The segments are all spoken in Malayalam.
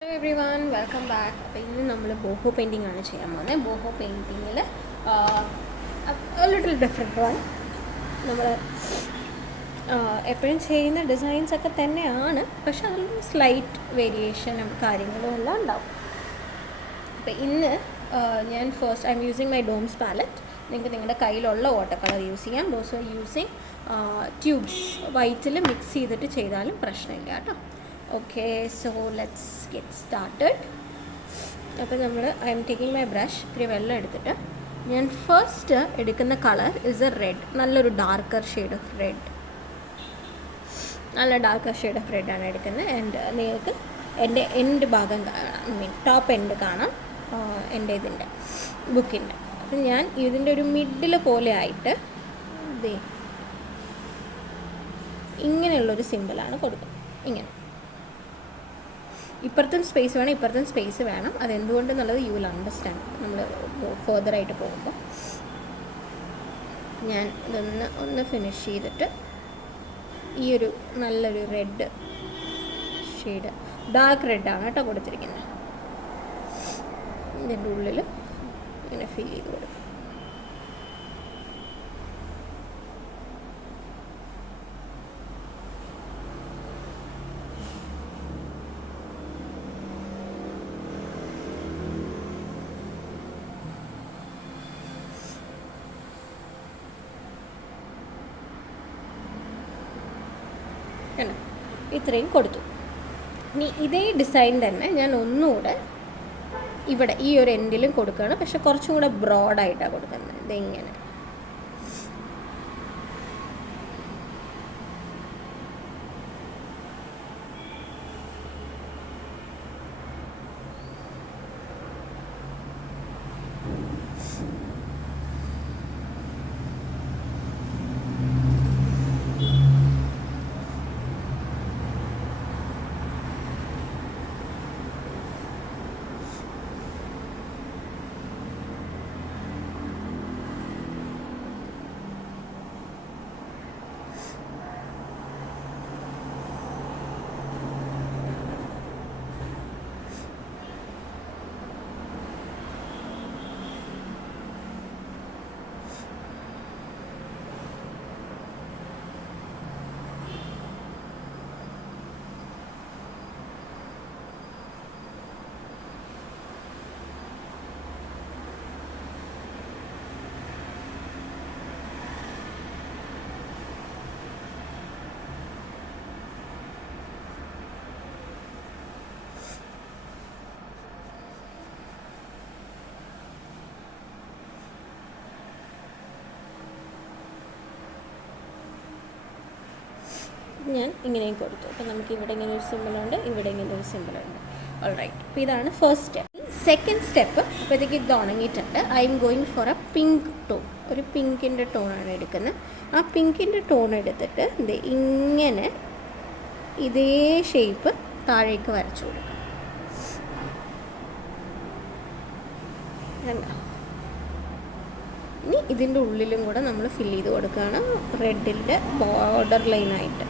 Hello everyone welcome back. അപ്പോൾ ഇന്ന് നമ്മൾ ബോഹോ പെയിൻറ്റിംഗ് ആണ് ചെയ്യാൻ പോകുന്നത്. ബോഹോ പെയിൻറ്റിങ്ങിൽ ലിറ്റിൽ ഡിഫറെൻറ്റ് വൺ. നമ്മൾ എപ്പോഴും ചെയ്യുന്ന ഡിസൈൻസ് ഒക്കെ തന്നെയാണ്, പക്ഷെ അതിൽ സ്ലൈറ്റ് വേരിയേഷനും കാര്യങ്ങളും എല്ലാം ഉണ്ടാവും. അപ്പോൾ ഇന്ന് ഞാൻ first I am using my Doms palette. നിങ്ങൾക്ക് നിങ്ങളുടെ കയ്യിലുള്ള വാട്ടർ കളർ യൂസ് ചെയ്യാം. ദോസ് ആർ യൂസിങ് ട്യൂബ്സ് വൈറ്റിൽ മിക്സ് ചെയ്തിട്ട് ചെയ്താലും പ്രശ്നമില്ല കേട്ടോ. Okay, so let's get started. അപ്പോൾ I am taking my brush. ഇത്തിരി വെള്ളം എടുത്തിട്ട് ഞാൻ ഫസ്റ്റ് എടുക്കുന്ന കളർ ഇസ് എ റെഡ്. നല്ലൊരു ഡാർക്കർ ഷെയ്ഡ് ഓഫ് റെഡ്, നല്ല ഡാർക്കർ ഷെയ്ഡ് ഓഫ് റെഡാണ് എടുക്കുന്നത്. ആൻഡ് നിങ്ങൾക്ക് എൻ്റെ എൻഡ് ഭാഗം കാണാം, ടോപ്പ് എൻഡ് കാണാം എൻ്റെ ഇതിൻ്റെ ബുക്കിൻ്റെ. അപ്പം ഞാൻ ഇതിൻ്റെ ഒരു മിഡിൽ പോലെ ആയിട്ട് ഇങ്ങനെയുള്ളൊരു സിമ്പിളാണ് കൊടുക്കുന്നത്. ഇങ്ങനെ ഇപ്പുറത്തും സ്പേസ് വേണം, ഇപ്പുറത്തും സ്പേസ് വേണം. അതെന്തുകൊണ്ടെന്നുള്ളത് യു വിൽ അണ്ടർസ്റ്റാൻഡ് നമ്മൾ ഫർദറായിട്ട് പോകുമ്പോൾ. ഞാൻ ഒന്ന് ഫിനിഷ് ചെയ്തിട്ട് ഈ ഒരു നല്ലൊരു റെഡ് ഷെയ്ഡ്, ഡാർക്ക് റെഡാണ് കേട്ടോ കൊടുത്തിരിക്കുന്നത്. ഇതിൻ്റെ ഉള്ളിൽ ഇങ്ങനെ ഫിൽ ചെയ്ത് കൊടുക്കും. ഇത്രയും കൊടുത്തു. ഇനി ഇതേ ഡിസൈൻ തന്നെ ഞാൻ ഒന്നുകൂടെ ഇവിടെ ഈ ഒരു എൻഡിലും കൊടുക്കുകയാണ്, പക്ഷെ കുറച്ചും കൂടെ ബ്രോഡായിട്ടാണ് കൊടുക്കുന്നത്. ഇതെങ്ങനെ ഞാൻ ഇങ്ങനെയും കൊടുത്തു. അപ്പോൾ നമുക്ക് ഇവിടെ ഇങ്ങനെ ഒരു സിമ്പിളുണ്ട്, ഇവിടെ ഇങ്ങനെ ഒരു സിമ്പിളുണ്ട്. ഓൾറൈറ്റ്, അപ്പോൾ ഇതാണ് ഫസ്റ്റ് സ്റ്റെപ്പ്. സെക്കൻഡ് സ്റ്റെപ്പ്, അപ്പോഴത്തേക്ക് ഇത് ഉണങ്ങിയിട്ടുണ്ട്. I am going for a pink tone. ഒരു പിങ്കിൻ്റെ ടോണാണ് എടുക്കുന്നത്. ആ പിങ്കിൻ്റെ ടോൺ എടുത്തിട്ട് ഇങ്ങനെ ഇതേ ഷേപ്പ് താഴേക്ക് വരച്ചു കൊടുക്കാം. ഇനി ഇതിൻ്റെ ഉള്ളിലും കൂടെ നമ്മൾ ഫിൽ ചെയ്ത് കൊടുക്കുകയാണ് റെഡിൻ്റെ ബോർഡർ ലൈനായിട്ട്.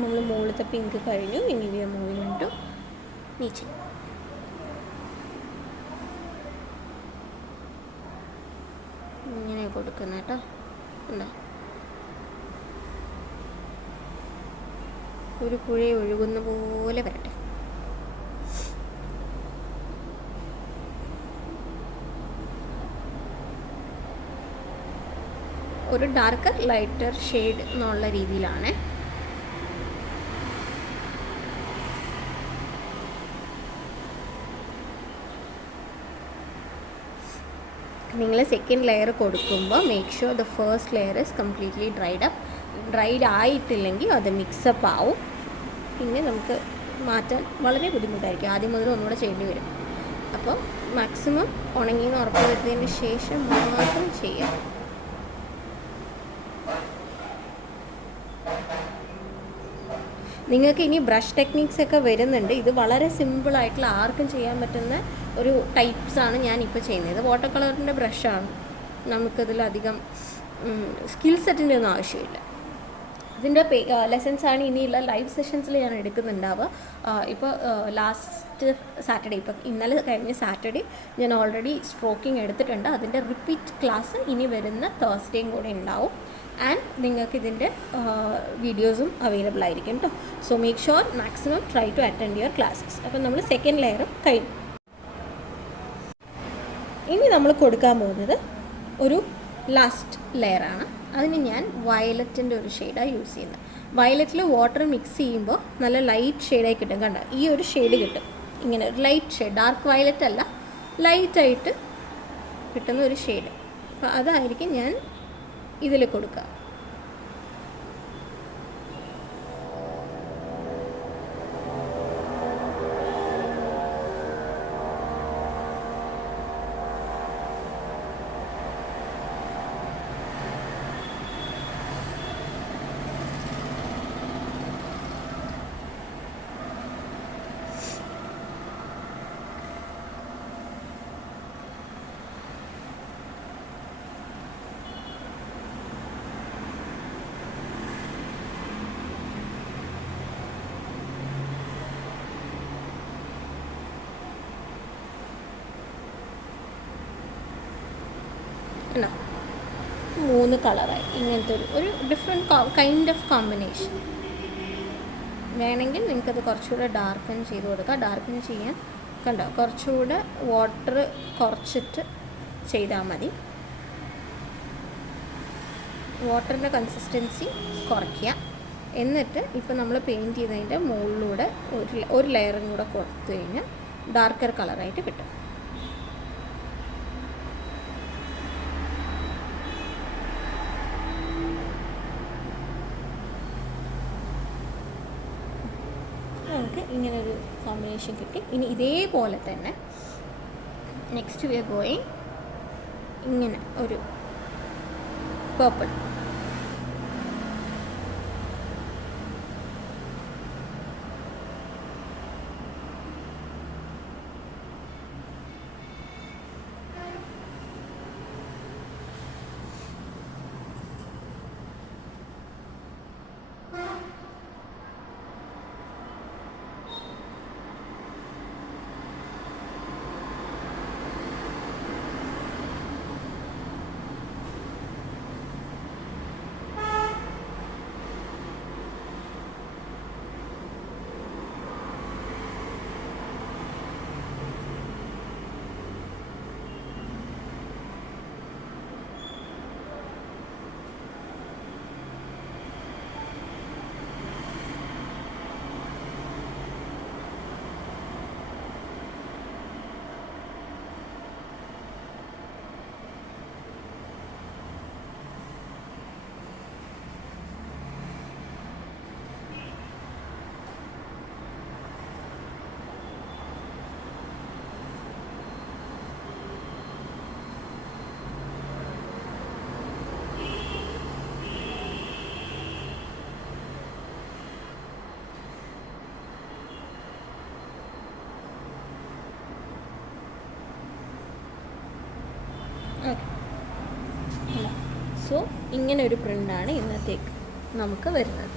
നമ്മൾ മുകളിലത്തെ പിങ്ക് കഴിഞ്ഞു. ഇനി വി ആർ മൂവിങ് ടു നീച്ചെ. ഇങ്ങനെ കൊടുക്കുന്ന കേട്ടോ. ഉണ്ടോ, ഒരു പുഴ ഒഴുകുന്ന പോലെ വരട്ടെ. ഒരു ഡാർക്കർ ലൈറ്റർ ഷെയ്ഡ് എന്നുള്ള രീതിയിലാണ്. നിങ്ങൾ സെക്കൻഡ് ലെയർ കൊടുക്കുമ്പോൾ make sure the first layer is completely dried ആയിട്ടില്ലെങ്കിൽ അത് മിക്സപ്പ് ആവും. പിന്നെ നമുക്ക് മാറ്റാൻ വളരെ ബുദ്ധിമുട്ടായിരിക്കും. ആദ്യം മുതൽ ഒന്നുകൂടെ ചെയ്യേണ്ടി വരും. അപ്പോൾ മാക്സിമം ഉണങ്ങിയെന്ന് ഉറപ്പ് വരുന്നതിന് ശേഷം മാത്രം ചെയ്യാം. നിങ്ങൾക്ക് ഇനി ബ്രഷ് ടെക്നിക്സ് ഒക്കെ വരുന്നുണ്ട്. ഇത് വളരെ സിമ്പിളായിട്ടുള്ള ആർക്കും ചെയ്യാൻ പറ്റുന്ന ഒരു ടൈപ്സാണ് ഞാനിപ്പോൾ ചെയ്യുന്നത്. ഇത് വാട്ടർ കളറിൻ്റെ ബ്രഷാണ്. നമുക്കതിലധികം സ്കിൽ സെറ്റിൻ്റെ ഒന്നും ആവശ്യമില്ല. ഇതിൻ്റെ ലെസൺസാണ് ഇനിയുള്ള ലൈവ് സെഷൻസിൽ ഞാൻ എടുക്കുന്നുണ്ടാവുക. ഇപ്പോൾ ലാസ്റ്റ് സാറ്റർഡേ, ഇപ്പോൾ ഇന്നലെ കഴിഞ്ഞ സാറ്റർഡേ ഞാൻ ഓൾറെഡി സ്ട്രോക്കിംഗ് എടുത്തിട്ടുണ്ട്. അതിൻ്റെ റിപ്പീറ്റ് ക്ലാസ് ഇനി വരുന്ന തേഴ്സ്ഡേയും കൂടെ ഉണ്ടാവും. ആൻഡ് നിങ്ങൾക്ക് ഇതിൻ്റെ വീഡിയോസും അവൈലബിൾ ആയിരിക്കും കേട്ടോ. So make sure maximum try to attend your classes. അപ്പം നമ്മൾ സെക്കൻഡ് ലെയറും കഴിഞ്ഞു. ഇനി നമ്മൾ കൊടുക്കാൻ പോകുന്നത് ഒരു ലാസ്റ്റ് ലെയറാണ്. അതിന് ഞാൻ വയലറ്റിൻ്റെ ഒരു ഷെയ്ഡാണ് യൂസ് ചെയ്യുന്നത്. വയലറ്റിൽ വാട്ടർ മിക്സ് ചെയ്യുമ്പോൾ നല്ല ലൈറ്റ് ഷെയ്ഡായി കിട്ടും. കണ്ടോ, ഈ ഒരു ഷെയ്ഡ് കിട്ടും. ഇങ്ങനെ ഒരു ലൈറ്റ് ഷെയ്ഡ്, ഡാർക്ക് വയലറ്റ് അല്ല, ലൈറ്റായിട്ട് കിട്ടുന്ന ഒരു ഷെയ്ഡ്. അപ്പോൾ അതായിരിക്കും ഞാൻ ഇതിൽ കൊടുക്കുക. ഉണ്ടോ, 3 കളറായി. ഇങ്ങനത്തെ ഒരു ഡിഫറെൻറ്റ് കൈൻഡ് ഓഫ് കോമ്പിനേഷൻ. വേണമെങ്കിൽ നിങ്ങൾക്കത് കുറച്ചുകൂടെ ഡാർക്കൻ ചെയ്ത് കൊടുക്കാം. ഡാർക്കൻ ചെയ്യാൻ കണ്ടോ, കുറച്ചുകൂടെ വാട്ടർ കുറച്ചിട്ട് ചെയ്താൽ മതി. വാട്ടറിൻ്റെ കൺസിസ്റ്റൻസി കുറയ്ക്കുക. എന്നിട്ട് ഇപ്പോൾ നമ്മൾ പെയിൻറ്റ് ചെയ്തതിൻ്റെ മുകളിലൂടെ ഒരു ലെയറും കൂടെ കൊടുത്തു കഴിഞ്ഞാൽ ഡാർക്കർ കളറായിട്ട് കിട്ടും. നമുക്ക് ഇങ്ങനൊരു കോമ്പിനേഷൻ കിട്ടി. ഇനി ഇതേപോലെ തന്നെ നെക്സ്റ്റ് വി ആർ ഗോയിങ് ഇങ്ങനെ ഒരു പർപ്പിൾ. സോ ഇങ്ങനെ ഒരു പ്രിൻ്റാണ് ഇന്നത്തേക്ക് നമുക്ക് വരുന്നത്.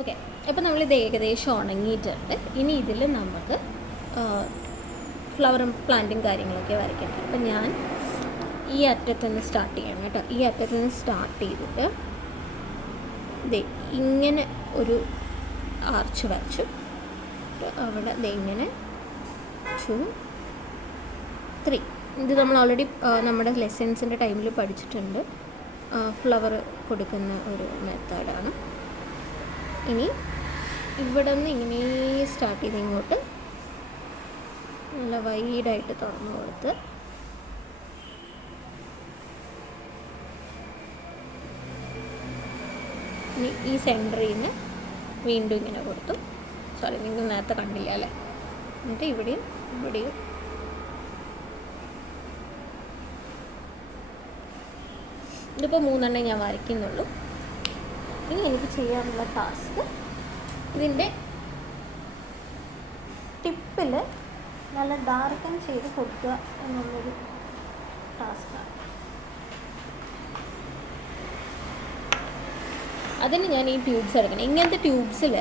ഓക്കെ, അപ്പോൾ നമ്മളിത് ഏകദേശം ഉണങ്ങിയിട്ടുണ്ട്. ഇനി ഇതിൽ നമുക്ക് ഫ്ലവറും പ്ലാന്റും കാര്യങ്ങളൊക്കെ വരയ്ക്കേണ്ടത്. അപ്പം ഞാൻ ഈ അറ്റത്ത് നിന്ന് സ്റ്റാർട്ട് ചെയ്യണം കേട്ടോ. ഈ അറ്റത്ത് നിന്ന് സ്റ്റാർട്ട് ചെയ്തിട്ട് ഇങ്ങനെ ഒരു ആർച്ച് വരച്ചു. അവിടെ ഇങ്ങനെ 2, 3. ഇത് നമ്മൾ ഓൾറെഡി നമ്മുടെ ലെസൺസിൻ്റെ ടൈമിൽ പഠിച്ചിട്ടുണ്ട്. ഫ്ലവർ കൊടുക്കുന്ന ഒരു മെത്തേഡാണ്. ഇനി ഇവിടെ നിന്ന് ഇങ്ങനെ സ്റ്റാർട്ട് ചെയ്ത് ഇങ്ങോട്ട് നല്ല വൈഡായിട്ട് തുറന്നു കൊടുത്ത് ഇനി ഈ സെൻറ്ററിൽ നിന്ന് വീണ്ടും ഇങ്ങനെ കൊടുത്തു. സോറി, നിങ്ങൾ നേരത്തെ കണ്ടില്ല അല്ലേ. എന്നിട്ട് ഇവിടെയും ഇവിടെയും ഇതിപ്പോൾ 3 ഞാൻ വരയ്ക്കുന്നുള്ളൂ. ഇനി എനിക്ക് ചെയ്യാനുള്ള ടാസ്ക് ഇതിൻ്റെ ടിപ്പിൽ നല്ല ഡാർക്കൻ ചെയ്ത് കൊടുക്കുക എന്നുള്ളൊരു ടാസ്ക്കാണ്. അതിന് ഞാൻ ഈ ട്യൂബ്സ് എടുക്കണം. ഇങ്ങനത്തെ ട്യൂബ്സിൽ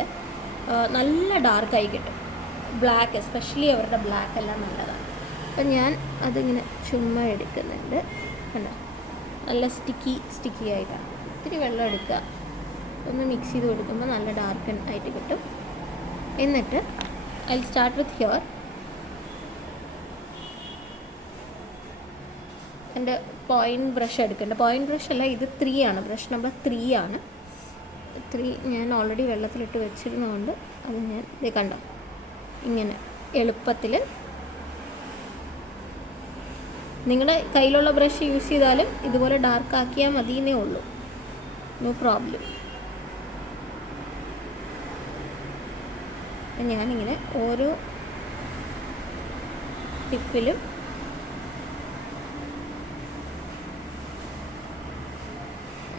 നല്ല ഡാർക്കായി കിട്ടും. ബ്ലാക്ക്, എസ്പെഷ്യലി അവരുടെ ബ്ലാക്ക് എല്ലാം നല്ലതാണ്. അപ്പം ഞാൻ അതിങ്ങനെ ചുമ്മാ എടുക്കുന്നുണ്ട്. കണ്ടോ, നല്ല സ്റ്റിക്കി ആയിട്ടാണ്. ഇത്തിരി വെള്ളം എടുക്കുക, ഒന്ന് മിക്സ് ചെയ്ത് കൊടുക്കുമ്പോൾ നല്ല ഡാർക്കൻ ആയിട്ട് കിട്ടും. എന്നിട്ട് ഐ സ്റ്റാർട്ട് വിത്ത് ഹിയർ. എൻ്റെ പോയിൻറ്റ് ബ്രഷ് എടുക്കേണ്ടത്, പോയിൻറ്റ് ബ്രഷ് അല്ല, ഇത് 3 ആണ്, ബ്രഷ് നമ്പർ 3 ആണ്. 3 ഞാൻ ഓൾറെഡി വെള്ളത്തിലിട്ട് വെച്ചിരുന്നതുകൊണ്ട് അത് ഞാൻ ഇത് കണ്ടോ ഇങ്ങനെ എളുപ്പത്തിൽ, നിങ്ങളുടെ കയ്യിലുള്ള ബ്രഷ് യൂസ് ചെയ്താലും ഇതുപോലെ ഡാർക്ക് ആക്കിയാൽ മതിയെന്നേ ഉള്ളൂ, നോ പ്രോബ്ലം. ഞാനിങ്ങനെ ഓരോ ടിപ്പിലും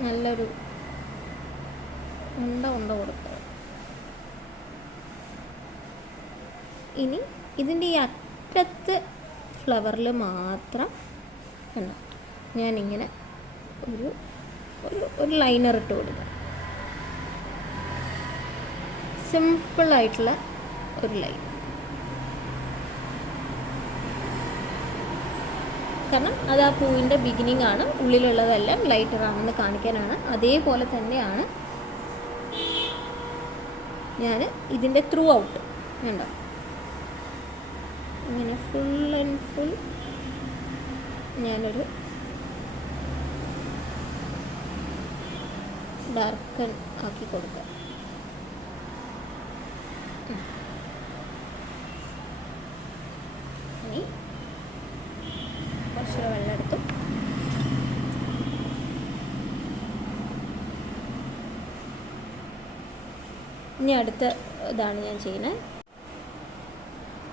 നല്ലൊരു ഉണ്ട കൊടുക്കുക. ഇനി ഇതിൻ്റെ ഈ അറ്റത്ത് ഫ്ലവറിൽ മാത്രം കണ്ടോ ഞാനിങ്ങനെ ഒരു ലൈനർ ഇട്ട് കൊടുക്കുക. സിമ്പിളായിട്ടുള്ള ഒരു ലൈൻ. കാരണം അത് ആ പൂവിൻ്റെ ബിഗിനിങ് ആണ്, ഉള്ളിലുള്ളതെല്ലാം ലൈറ്ററാണെന്ന് കാണിക്കാനാണ്. അതേപോലെ തന്നെയാണ് ഞാൻ ഇതിൻ്റെ ത്രൂ ഔട്ട് ഉണ്ടോ ഇങ്ങനെ ഫുൾ ആൻഡ് ഫുൾ ഞാനൊരു ഡാർക്കൻ ആക്കി കൊടുക്കുക. ഇനി കുറച്ച് വെള്ളം എടുത്തു. ഇനി അടുത്ത ഇതാണ് ഞാൻ ചെയ്യുന്നത്.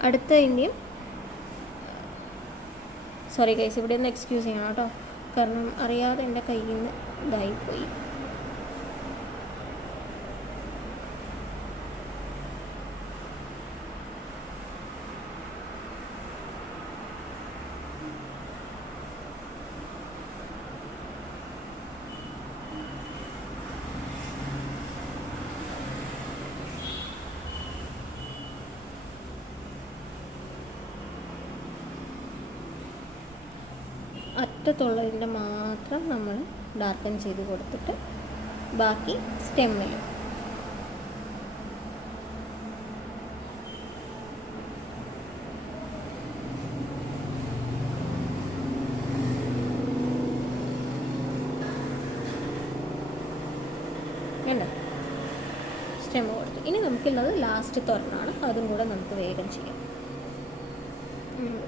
അടുത്ത ഇനിയും സോറി ഗൈസ്, ഇവിടെ ഒന്ന് എക്സ്ക്യൂസ് ചെയ്യണം കേട്ടോ, കാരണം അറിയാതെ എൻ്റെ കയ്യിൽ നിന്ന് ഇതായിപ്പോയി. അറ്റത്തുള്ളതിൻ്റെ മാത്രം നമ്മൾ ഡാർക്കൻ ചെയ്ത് കൊടുത്തിട്ട് ബാക്കി സ്റ്റെമ്മിൽ ഉണ്ട് സ്റ്റെം കൊടുത്തു. ഇനി നമുക്കുള്ളത് ലാസ്റ്റ് തുറന്നാണ്, അതും കൂടെ നമുക്ക് വേഗം ചെയ്യാം.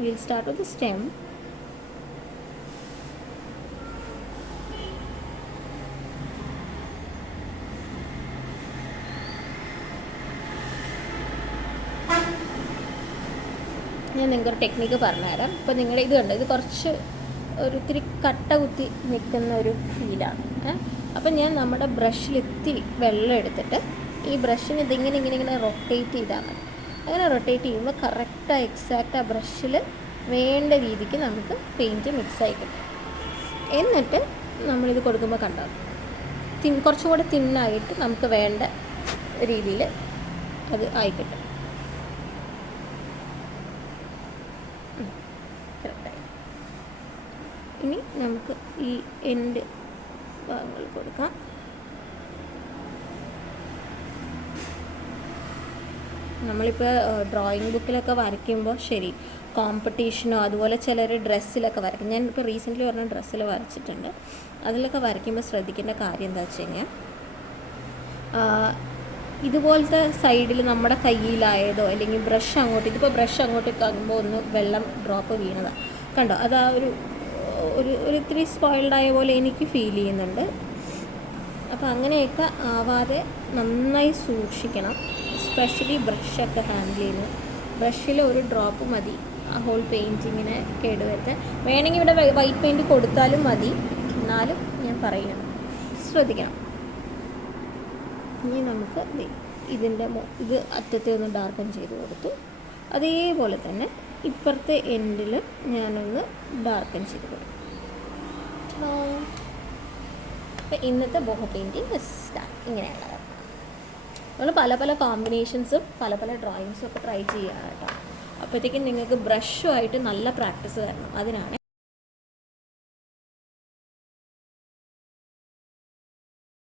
Will start with stem. ഞാൻ നിങ്ങൾക്കൊരു ടെക്നിക്ക് പറഞ്ഞുതരാം. ഇപ്പോൾ നിങ്ങളുടെ ഇത് കണ്ടോ, ഇത് കുറച്ച് ഒരിത്തിരി കട്ട കുത്തി നിൽക്കുന്ന ഒരു ഫീലാണ്. അപ്പം ഞാൻ നമ്മുടെ ബ്രഷിൽ ഇത്തിരി വെള്ളം എടുത്തിട്ട് ഈ ബ്രഷിന് ഇങ്ങനെ റൊട്ടേറ്റ് ചെയ്താൽ മതി. അങ്ങനെ റൊട്ടേറ്റ് ചെയ്യുമ്പോൾ കറക്റ്റാണ് എക്സാക്റ്റ് ആ ബ്രഷിൽ വേണ്ട രീതിക്ക് നമുക്ക് പെയിൻറ്റ് മിക്സായി കിട്ടും. എന്നിട്ട് നമ്മളിത് കൊടുക്കുമ്പോൾ കണ്ടോ കുറച്ചും കൂടെ തിന്നായിട്ട് നമുക്ക് വേണ്ട രീതിയിൽ അത് ആയി കിട്ടും. ഇനി നമുക്ക് ഈ എൻഡ് ഭാഗങ്ങൾ കൊടുക്കാം. നമ്മളിപ്പോൾ ഡ്രോയിങ് ബുക്കിലൊക്കെ വരയ്ക്കുമ്പോൾ ശരി, കോമ്പറ്റീഷനോ അതുപോലെ ചിലർ ഡ്രസ്സിലൊക്കെ വരയ്ക്കും. ഞാനിപ്പോൾ റീസെൻ്റ്ലി പറഞ്ഞ ഡ്രസ്സിൽ വരച്ചിട്ടുണ്ട്. അതിലൊക്കെ വരയ്ക്കുമ്പോൾ ശ്രദ്ധിക്കേണ്ട കാര്യം എന്താ വെച്ച് കഴിഞ്ഞാൽ ഇതുപോലത്തെ സൈഡിൽ നമ്മുടെ കയ്യിലായതോ അല്ലെങ്കിൽ ബ്രഷ് അങ്ങോട്ട്, ഇതിപ്പോൾ ബ്രഷ് അങ്ങോട്ടേക്ക് ആകുമ്പോൾ ഒന്ന് വെള്ളം ഡ്രോപ്പ് വീണതാണ് കണ്ടോ, അത് ആ ഒരു ഇത്തിരി സ്പോയിൽഡായ പോലെ എനിക്ക് ഫീൽ ചെയ്യുന്നുണ്ട്. അപ്പോൾ അങ്ങനെയൊക്കെ ആവാതെ നന്നായി സൂക്ഷിക്കണം, എസ്പെഷ്യലി ബ്രഷൊക്കെ ഹാൻഡിൽ ചെയ്യുന്നത്. ബ്രഷിൽ ഒരു ഡ്രോപ്പ് മതി ആ ഹോൾ പെയിൻറ്റിങ്ങിനെ കേടുവരുത്താൻ. വേണമെങ്കിൽ ഇവിടെ വൈറ്റ് പെയിൻറ്റ് കൊടുത്താലും മതി, എന്നാലും ഞാൻ പറയുകയാണ് ശ്രദ്ധിക്കണം. ഇനി നമുക്ക് ഇതിൻ്റെ ഇത് അറ്റത്തെ ഒന്ന് ഡാർക്കൻ ചെയ്ത് കൊടുത്തു. അതേപോലെ തന്നെ ഇപ്പുറത്തെ എൻഡിൽ ഞാനൊന്ന് ഡാർക്കൻ ചെയ്ത് കൊടുക്കും. അപ്പോൾ ഇന്നത്തെ ബോഹോ പെയിൻറ്റിങ് സ്റ്റാർട്ട് ഇങ്ങനെയുള്ളത്. നമ്മൾ പല പല കോമ്പിനേഷൻസും പല പല ഡ്രോയിങ്സും ഒക്കെ ട്രൈ ചെയ്യുക കേട്ടോ. അപ്പോഴത്തേക്കും നിങ്ങൾക്ക് ബ്രഷുമായിട്ട് നല്ല പ്രാക്ടീസ് തരണം, അതിനാണ്.